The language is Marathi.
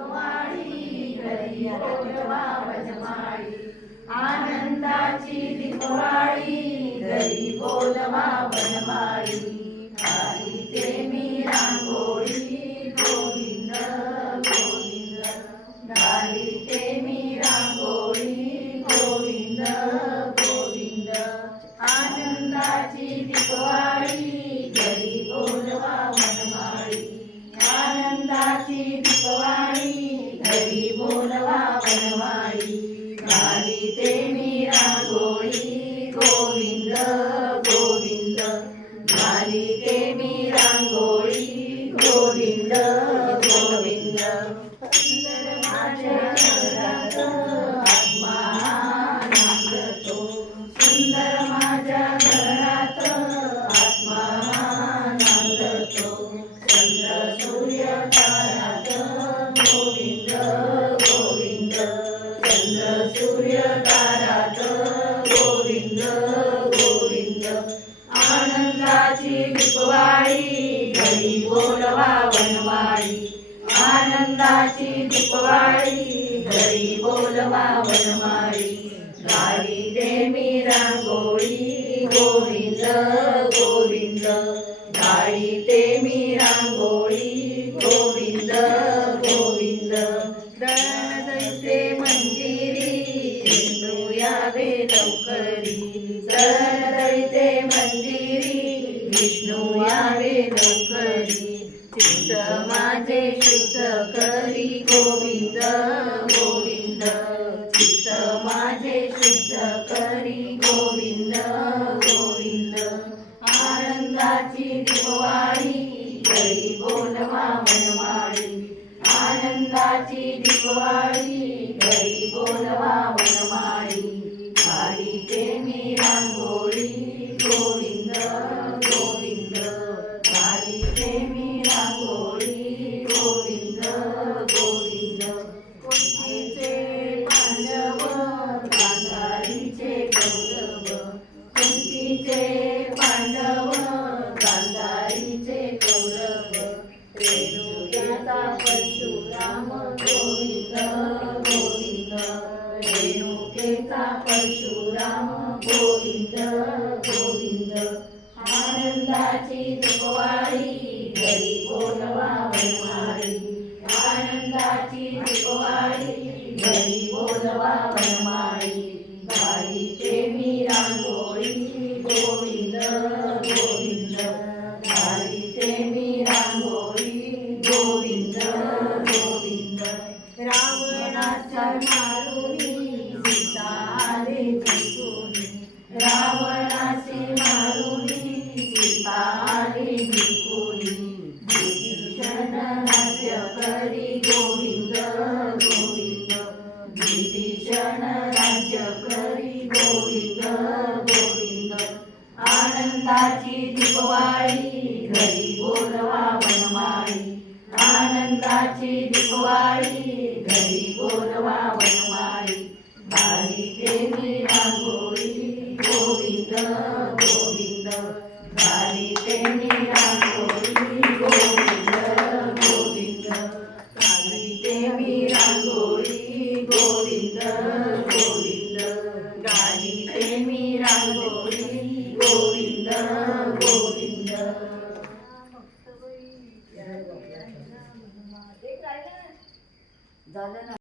दीपवाळी घरी बोलवा वनमाळी, आनंदाची दीपवाळी घरी बोलवा वनमाळी, घालीते मी रांगोळी गोविंद गोविंद, घालीते मी रांगोळी गोविंद गोविंद, आनंदाची दीपवाळी घरी बोलवा वनमाळी, आनंदाची दीपवाळी घरी बोलवा वनमाळी, घालीते मी रांगोळी गोविंद गोविंद, घालीते मी रांगोळी गोविंद गोविंद, सुंदर माझ्या घरात आत्मा नांदतो, सुंदर माझ्या घरात आत्मा नांदतो, चंद्र सूर्य ताऱ्यात गोविंद गोविंद, चंद्र सूर्य ताऱ्यात गोविंद गोविंद, आनंदाची दीपवाळी घरी बोलवा वनमाळी, आनंदाची दीपवाळी घरी बोलवा वनमाळी, घालीते मी रांगोळी गोविंद गोविंद, घालीते मी रांगोळी गोविंद गोविंद, दळण दैते मंदिरी विष्णू यावे लवकरी, दळण दैते मंदिरी विष्णू यावे लवकरी, चित्त माझे शुद्ध करी गोविंद गोविंद, चित्त माझे शुद्ध करी गोविंद गोविंद, आनंदाची दीपवाळी घरी बोलवा वनमाळी, आनंदाची दीपवाळी घरी बोलवा वनमाळी, घालीते मी रांगोळी गोविंद गोविंद, घालीते मी रांगोळी गोविंद गोविंद, कुंतीचे पांडव गांधारीचे कौरव, कुंतीचे पांडव गांधारीचे कौरव, रेणुकेचा परशुराम गोविंद गोविंद, रेणुकेचा परशुराम गोविंद गोविंद, आनंदाची दीपवाळी घरी बोलवा वनमाळी, आनंदाची दीपवाळी घरी बोलवा वनमाळी, घालीते मी रांगोळी गोविंद गोविंद, घालीते मी रांगोळी गोविंद गोविंद, रावणाच्या मारुनी सीता आले जिंकूनी, रावणाचे मारुनी सीता आले जिंकूनी, विभीषण राज्य करी गोविंद गोविंद, विभीषण राज्य करी गोविंद गोविंद, आनंदाची दीपवाळी घरी बोलवा वनमाळी, आनंदाची दीपवाळी घरी बोलवा वनमाळी, घालीते मी रांगोळी गोविंद गोविंद, घालीते मी रांगोळी गोविंद गोविंद, घालीते मी रांगोळी गोविंद गोविंद, घालीते मी रांगोळी गोविंद गोविंद. झालं ना.